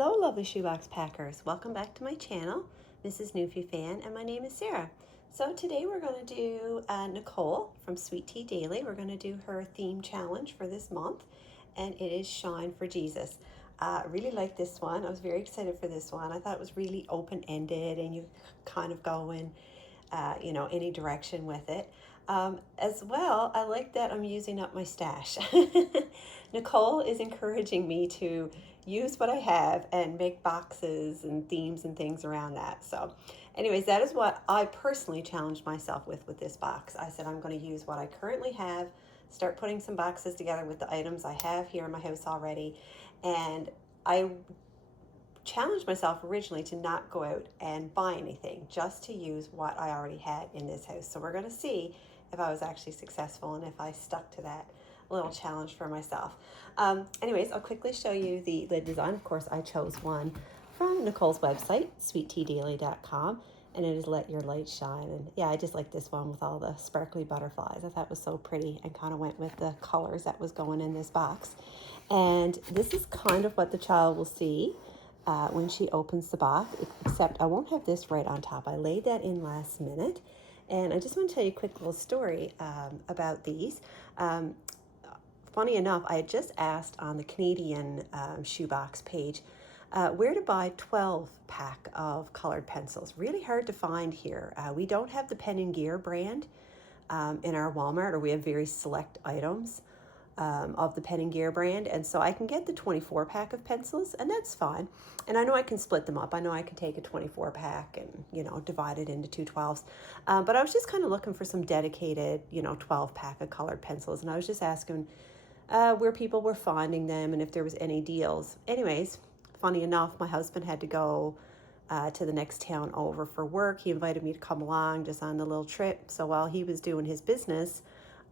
Hello lovely shoebox packers, welcome back to my channel. Mrs. Newfie Fan, and my name is Sarah. So today we're going to do Nicole from SweetTDaily. We're going to do her theme challenge for this month, and it is Shine for Jesus. I really like this one. I was very excited for this one. I thought it was really open-ended and you kind of go in any direction with it. As well, I like that I'm using up my stash. Nicole is encouraging me to use what I have and make boxes and themes and things around that. So anyways, that is what I personally challenged myself with this box. I said I'm going to use what I currently have, start putting some boxes together with the items I have here in my house already. And I challenged myself originally to not go out and buy anything, just to use what I already had in this house. So we're going to see if I was actually successful and if I stuck to that little challenge for myself. Anyways, I'll quickly show you the lid design. Of course, I chose one from Nicole's website, SweetTDaily.com, and it is Let Your Light Shine. And yeah, I just like this one with all the sparkly butterflies. I thought it was so pretty and kind of went with the colors that was going in this box. And this is kind of what the child will see when she opens the box, except I won't have this right on top. I laid that in last minute. And I just want to tell you a quick little story about these. Funny enough, I had just asked on the Canadian Shoebox page where to buy 12-pack of colored pencils. Really hard to find here. We don't have the Pen and Gear brand in our Walmart, or we have very select items of the Pen and Gear brand, and so I can get the 24-pack of pencils, and that's fine. And I know I can split them up. I know I can take a 24-pack and divide it into two 12s. But I was just kind of looking for some dedicated 12-pack of colored pencils, and I was just asking where people were finding them and if there was any deals. Anyways, funny enough, my husband had to go to the next town over for work. He invited me to come along just on the little trip. So while he was doing his business,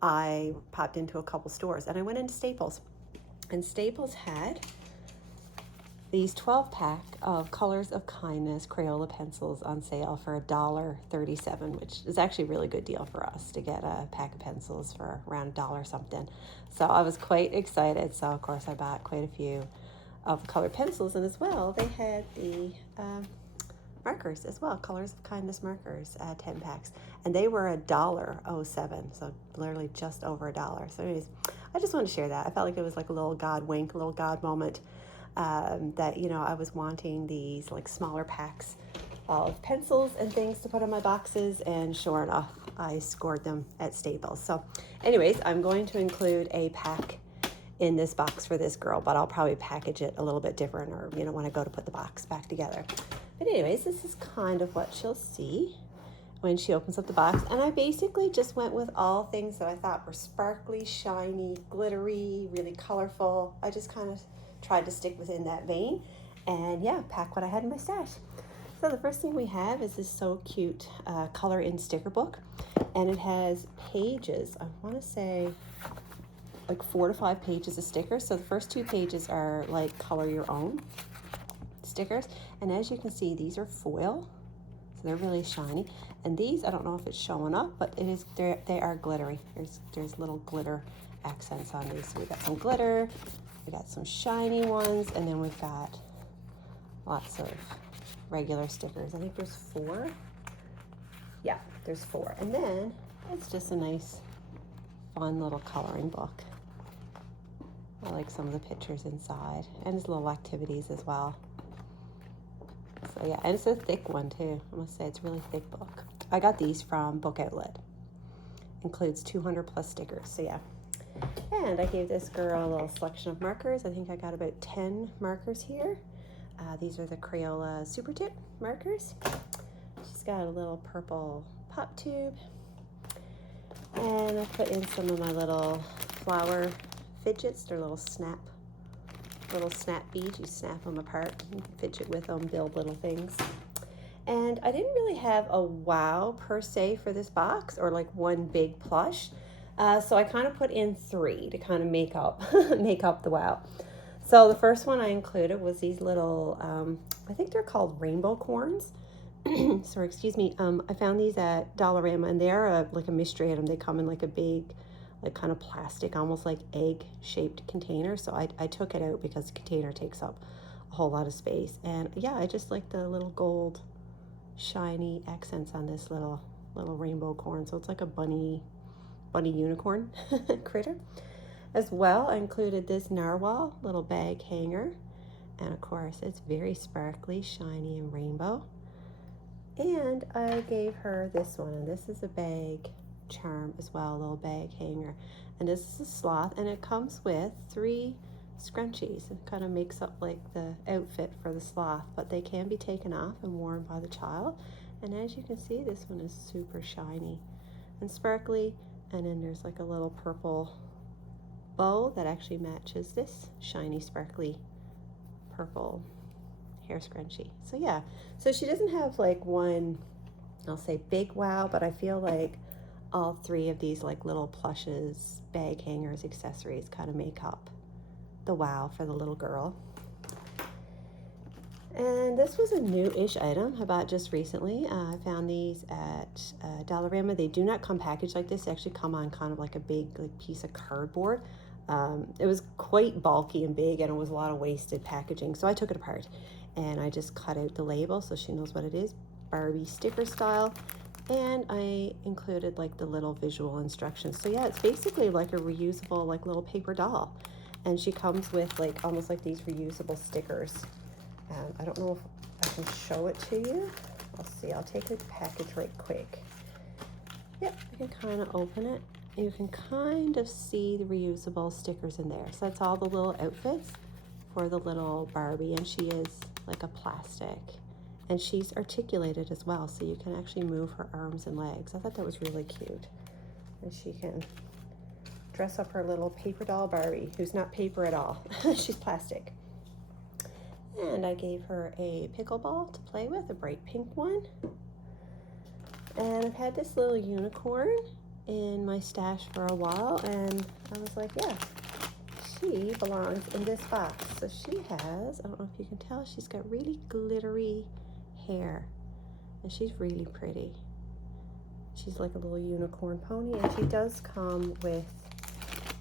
I popped into a couple stores, and I went into Staples, and Staples had these 12-pack of Colors of Kindness Crayola pencils on sale for $1.37, which is actually a really good deal for us to get a pack of pencils for around $1 something. So I was quite excited. So of course I bought quite a few of colored pencils, and as well they had the markers as well, Colors of Kindness markers, 10 packs, and they were $1.07, so literally just over $1. So anyways, I just wanted to share that. I felt like it was like a little God wink, a little God moment, that I was wanting these like smaller packs of pencils and things to put in my boxes, and sure enough, I scored them at Staples. So anyways, I'm going to include a pack in this box for this girl, but I'll probably package it a little bit different, or when I go to put the box back together. But anyways, this is kind of what she'll see when she opens up the box. And I basically just went with all things that I thought were sparkly, shiny, glittery, really colorful. I just kind of tried to stick within that vein and yeah, pack what I had in my stash. So the first thing we have is this so cute color in sticker book, and it has pages, I want to say like 4 to 5 pages of stickers. So the first 2 pages are like color your own stickers, and as you can see, these are foil, so they're really shiny. And these, I don't know if it's showing up, but they are glittery. There's little glitter accents on these. So we got some glitter, we got some shiny ones, and then we've got lots of regular stickers. I think there's 4. Yeah, there's 4. And then it's just a nice fun little coloring book. I like some of the pictures inside, and there's little activities as well. So yeah, and it's a thick one too. I must say, it's a really thick book. I got these from Book Outlet. Includes 200 plus stickers, so yeah. And I gave this girl a little selection of markers. I think I got about 10 markers here. These are the Crayola Super Tip markers. She's got a little purple pop tube. And I put in some of my little flower fidgets. They're little snap beads. You snap them apart, fidget with them, build little things. And I didn't really have a wow per se for this box, or like one big plush. So I kind of put in 3 to kind of make up the wow. So the first one I included was these little, I think they're called rainbow corns. Sorry, excuse me. I found these at Dollarama, and they are like a mystery item. They come in like a big, like kind of plastic, almost like egg-shaped container. So I took it out because the container takes up a whole lot of space. And yeah, I just like the little gold shiny accents on this little rainbow corn. So it's like a bunny unicorn critter. As well, I included this narwhal little bag hanger, and of course it's very sparkly, shiny, and rainbow. And I gave her this one, and this is a bag charm as well, a little bag hanger. And this is a sloth, and it comes with 3 scrunchies. It kind of makes up like the outfit for the sloth, but they can be taken off and worn by the child. And as you can see, this one is super shiny and sparkly, and then there's like a little purple bow that actually matches this shiny sparkly purple hair scrunchie. So yeah, so she doesn't have like one, I'll say big wow, but I feel like all 3 of these like little plushes, bag hangers, accessories kind of make up the wow for the little girl. And this was a new-ish item I bought just recently. I found these at Dollarama. They do not come packaged like this. They actually come on kind of like a big piece of cardboard. It was quite bulky and big, and it was a lot of wasted packaging. So I took it apart and I just cut out the label so she knows what it is, Barbie sticker style. And I included like the little visual instructions. So yeah, it's basically like a reusable like little paper doll. And she comes with like almost like these reusable stickers. I don't know if I can show it to you. I'll see. I'll take the package right quick. Yep, I can kind of open it. You can kind of see the reusable stickers in there. So that's all the little outfits for the little Barbie, and she is like a plastic. And she's articulated as well, so you can actually move her arms and legs. I thought that was really cute. And she can dress up her little paper doll Barbie, who's not paper at all. She's plastic. And I gave her a pickleball to play with, a bright pink one. And I've had this little unicorn in my stash for a while, and I was like, yeah, she belongs in this box. So she has, I don't know if you can tell, she's got really glittery hair, and she's really pretty. She's like a little unicorn pony, and she does come with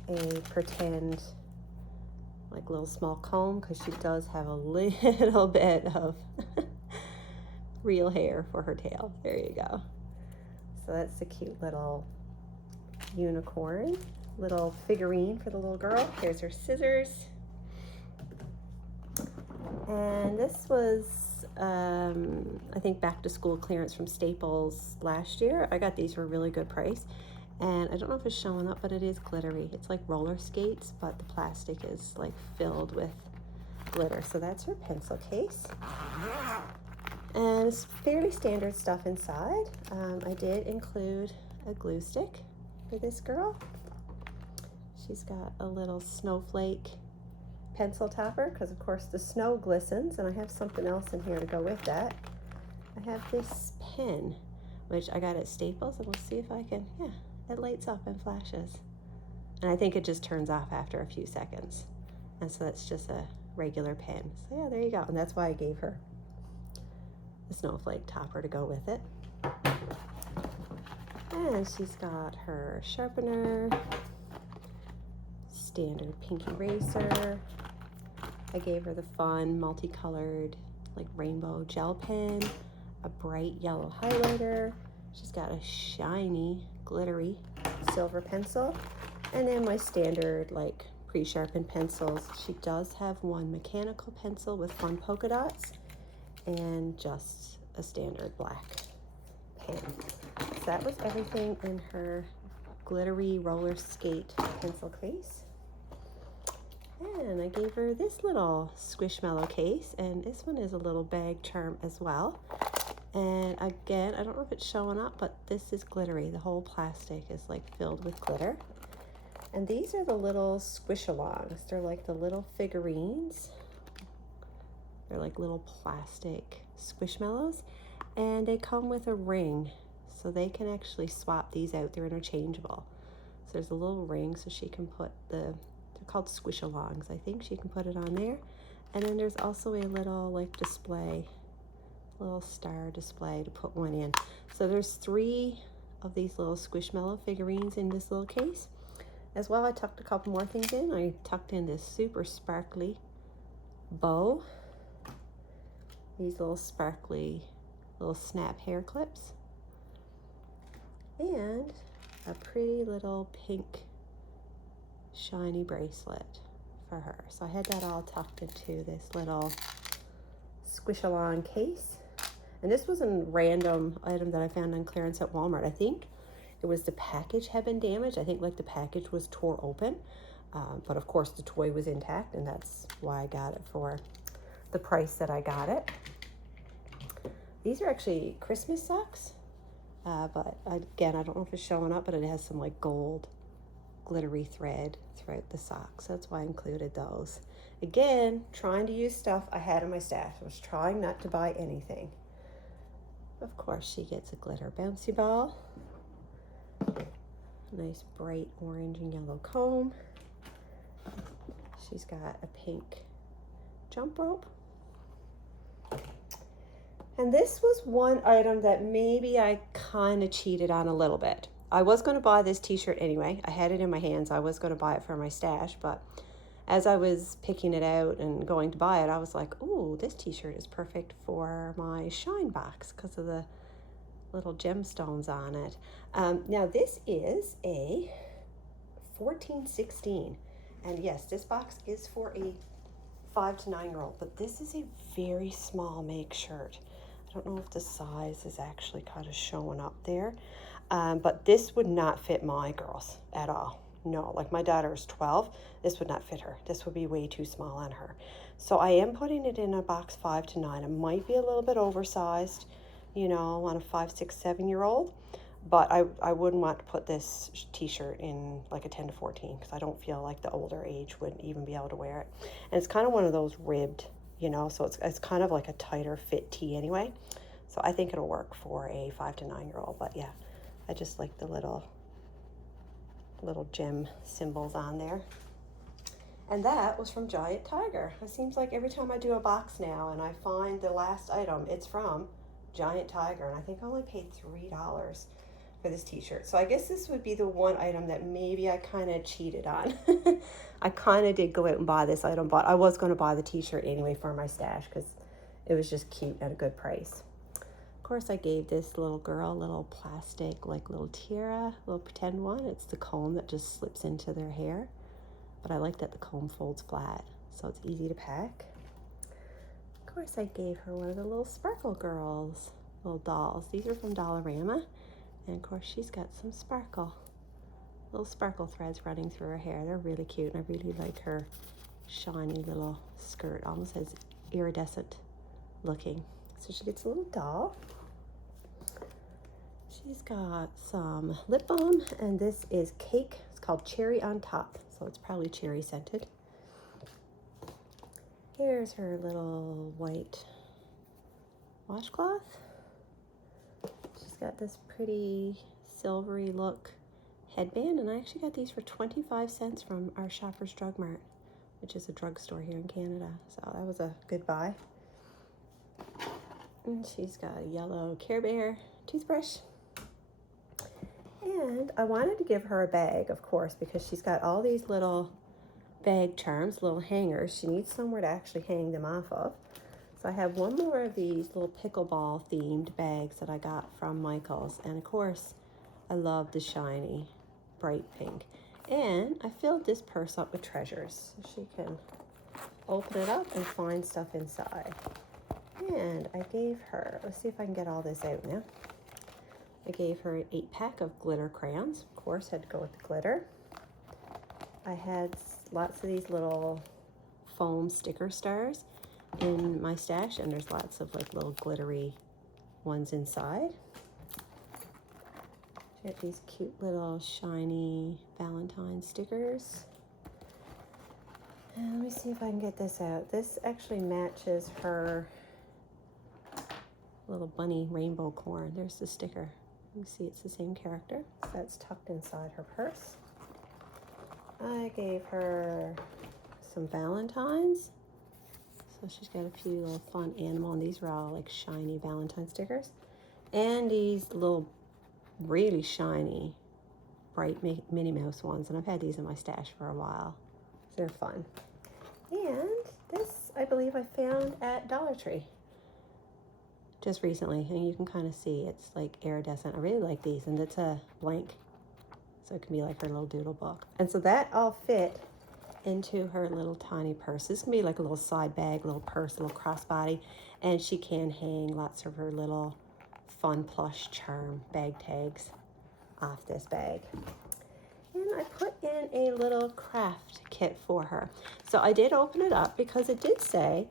a pretend like little small comb, because she does have a little bit of real hair for her tail. There you go. So that's the cute little unicorn, little figurine for the little girl. Here's her scissors. And this was I think back to school clearance from Staples last year. I got these for a really good price. And I don't know if it's showing up, but it is glittery. It's like roller skates, but the plastic is like filled with glitter. So that's her pencil case. And it's fairly standard stuff inside. I did include a glue stick for this girl. She's got a little snowflake pencil topper, because of course the snow glistens, and I have something else in here to go with that. I have this pen, which I got at Staples, and we'll see if I can, yeah, it lights up and flashes. And I think it just turns off after a few seconds. And so it's just a regular pen. So yeah, there you go. And that's why I gave her the snowflake topper to go with it. And she's got her sharpener, standard pink eraser. I gave her the fun multicolored like rainbow gel pen, a bright yellow highlighter. She's got a shiny glittery silver pencil, and then my standard like pre-sharpened pencils. She does have one mechanical pencil with fun polka dots and just a standard black pen. So that was everything in her glittery roller skate pencil case. And I gave her this little Squishmallow case, and this one is a little bag charm as well. And again, I don't know if it's showing up, but this is glittery. The whole plastic is like filled with glitter. And these are the little squish-alongs. They're like the little figurines. They're like little plastic Squishmallows, and they come with a ring, so they can actually swap these out. They're interchangeable. So there's a little ring, so she can put they're called squish-alongs, I think. She can put it on there. And then there's also a little like display, little star display to put one in. So there's 3 of these little Squishmallow figurines in this little case. As well, I tucked a couple more things in. I tucked in this super sparkly bow these little sparkly little snap hair clips, and a pretty little pink shiny bracelet for her. So I had that all tucked into this little squish-along case. And this was a random item that I found on clearance at Walmart. I think it was the package had been damaged. I think like the package was tore open. But of course the toy was intact, and that's why I got it for the price that I got it. These are actually Christmas socks. But again, I don't know if it's showing up, but it has some like gold glittery thread throughout the socks. That's why I included those. Again, trying to use stuff I had in my stash. I was trying not to buy anything. Of course, she gets a glitter bouncy ball. Nice bright orange and yellow comb. She's got a pink jump rope. And this was one item that maybe I kind of cheated on a little bit. I was going to buy this t-shirt anyway. I had it in my hands. I was going to buy it for my stash, but as I was picking it out and going to buy it, I was like, ooh, this t-shirt is perfect for my shine box because of the little gemstones on it. Now this is a 14-16, and yes, this box is for a 5 to 9-year-old, but this is a very small make shirt. I don't know if the size is actually kind of showing up there, but this would not fit my girls at all. No, like my daughter is 12. This would not fit her. This would be way too small on her. So I am putting it in a box 5 to 9. It might be a little bit oversized, you know, on a 5, 6, 7-year-old. But I wouldn't want to put this t-shirt in like a 10 to 14 because I don't feel like the older age would even be able to wear it. And it's kind of one of those ribbed, you know, so it's kind of like a tighter fit tee anyway. So I think it'll work for a 5 to 9-year-old. But yeah, I just like the little gem symbols on there. And that was from Giant Tiger. It seems like every time I do a box now and I find the last item, it's from Giant Tiger. And I think I only paid $3 for this t-shirt. So I guess this would be the one item that maybe I kind of cheated on. I kind of did go out and buy this item, but I was going to buy the t-shirt anyway for my stash because it was just cute at a good price. Of course, I gave this little girl a little plastic, like little tiara, little pretend one. It's the comb that just slips into their hair. But I like that the comb folds flat, so it's easy to pack. Of course, I gave her one of the little sparkle girls, little dolls. These are from Dollarama. And of course, she's got some little sparkle threads running through her hair. They're really cute, and I really like her shiny little skirt, almost as iridescent looking. So she gets a little doll. She's got some lip balm, and this is cake. It's called Cherry on Top, so it's probably cherry scented. Here's her little white washcloth. She's got this pretty silvery look headband, and I actually got these for 25 cents from our Shoppers Drug Mart, which is a drugstore here in Canada. So that was a good buy. And she's got a yellow Care Bear toothbrush. And I wanted to give her a bag, of course, because she's got all these little bag charms, little hangers. She needs somewhere to actually hang them off of. So I have one more of these little pickleball themed bags that I got from Michael's. And of course, I love the shiny bright pink. And I filled this purse up with treasures, so she can open it up and find stuff inside. And I gave her, let's see if I can get all this out now. I gave her an 8-pack of glitter crayons. Of course, had to go with the glitter. I had lots of these little foam sticker stars in my stash, and there's lots of like little glittery ones inside. Got these cute little shiny Valentine stickers. And let me see if I can get this out. This actually matches her little bunny rainbow corn. There's the sticker. You can see it's the same character. So that's tucked inside her purse. I gave her some Valentines. So she's got a few little fun animal, and these are all like shiny Valentine stickers. And these little really shiny, bright Minnie Mouse ones. And I've had these in my stash for a while. So they're fun. And this, I believe I found at Dollar Tree. just recently, and you can kind of see it's like iridescent. I really like these, and it's a blank, so it can be like her little doodle book. And so that all fit into her little tiny purse. This can be like a little side bag, little purse, little crossbody, and she can hang lots of her little fun plush charm bag tags off this bag. And I put in a little craft kit for her. So I did open it up because it did say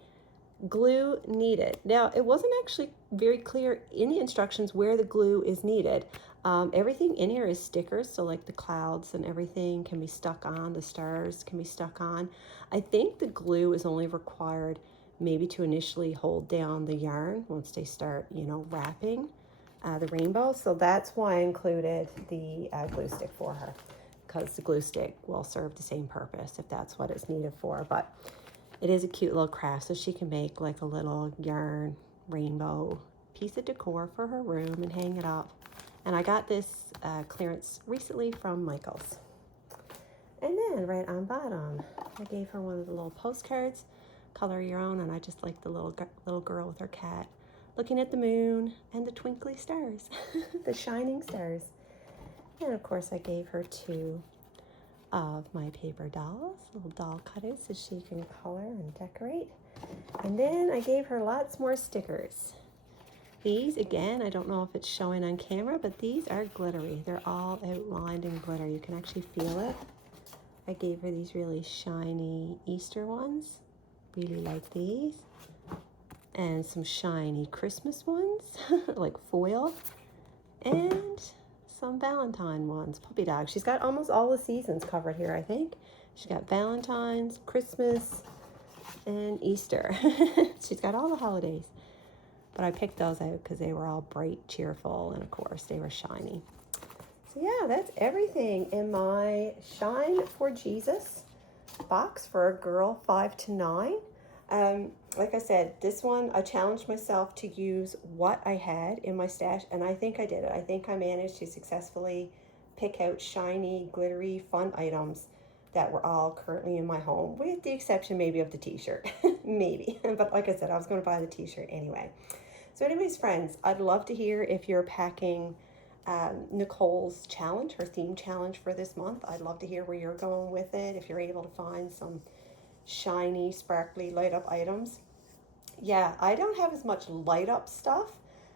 glue needed. Now, it wasn't actually very clear in the instructions where the glue is needed. Everything in here is stickers, so like the clouds and everything can be stuck on, the stars can be stuck on. I think the glue is only required maybe to initially hold down the yarn once they start, you know, wrapping the rainbow. So that's why I included the glue stick for her, because the glue stick will serve the same purpose if that's what it's needed for. But it is a cute little craft, so she can make like a little yarn rainbow piece of decor for her room and hang it up. And I got this clearance recently from Michael's. And then right on bottom, I gave her one of the little postcards, color your own, and I just like the little girl with her cat looking at the moon and the twinkly stars, the shining stars. And of course I gave her 2 of my paper dolls, little doll cutters so she can color and decorate. And then I gave her lots more stickers. These, again, I don't know if it's showing on camera, but these are glittery. They're all outlined in glitter. You can actually feel it. I gave her these really shiny Easter ones. Really like these. And some shiny Christmas ones, like foil. And some Valentine ones, puppy dog. She's got almost all the seasons covered here, I think. She's got Valentine's, Christmas, and Easter. She's got all the holidays. But I picked those out because they were all bright, cheerful, and of course they were shiny. So yeah, that's everything in my Shine for Jesus box for a girl 5 to 9. Like I said, this one I challenged myself to use what I had in my stash, and I think I did it. I think I managed to successfully pick out shiny, glittery, fun items that were all currently in my home, with the exception maybe of the t-shirt. Maybe, but like I said, I was going to buy the t-shirt anyway. So anyways, friends, I'd love to hear if you're packing Nicole's challenge, her theme challenge for this month. I'd love to hear where you're going with it, if you're able to find some shiny, sparkly, light up items. Yeah, I don't have as much light up stuff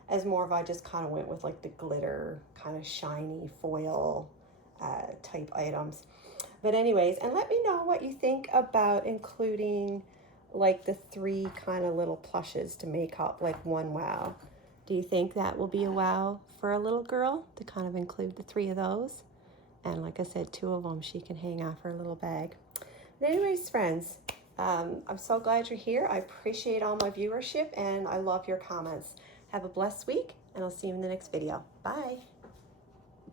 as more of I just kind of went with like the glitter, kind of shiny foil type items. But anyways, and let me know what you think about including like the 3 kind of little plushes to make up like one wow. Do you think that will be a wow for a little girl to kind of include the 3 of those? And like I said, 2 of them she can hang off her little bag. But anyways, friends, I'm so glad you're here. I appreciate all my viewership and I love your comments. Have a blessed week, and I'll see you in the next video. Bye.